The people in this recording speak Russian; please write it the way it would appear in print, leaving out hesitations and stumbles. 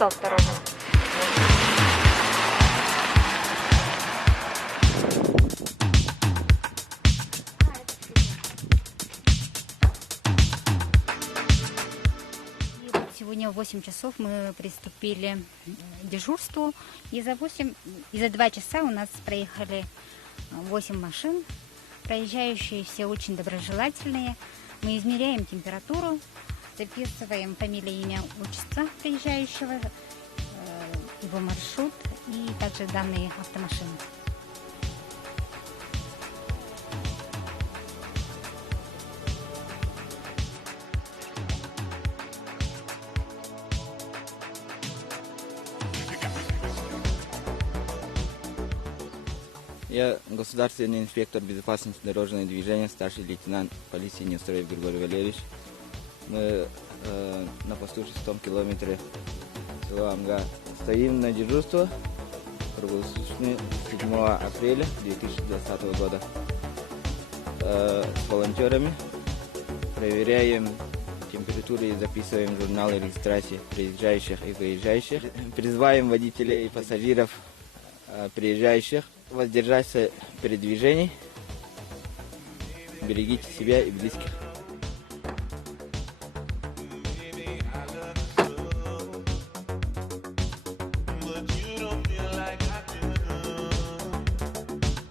Стоп, дорога. Сегодня в 8 часов мы приступили к дежурству, и за 2 часа у нас проехали 8 машин, проезжающие все очень доброжелательные. Мы измеряем температуру, записываем фамилия, имя, отчество приезжающего, его маршрут и также данные автомашины. Я государственный инспектор безопасности дорожного движения, старший лейтенант полиции Нестроев Григорий Валерьевич. Мы на посту 6-м километре села Амга стоим на дежурство круглосуточно 7 апреля 2020 года. С волонтерами проверяем температуру и записываем журналы регистрации приезжающих и выезжающих. Призываем водителей и пассажиров приезжающих воздержаться при движении. Берегите себя и близких.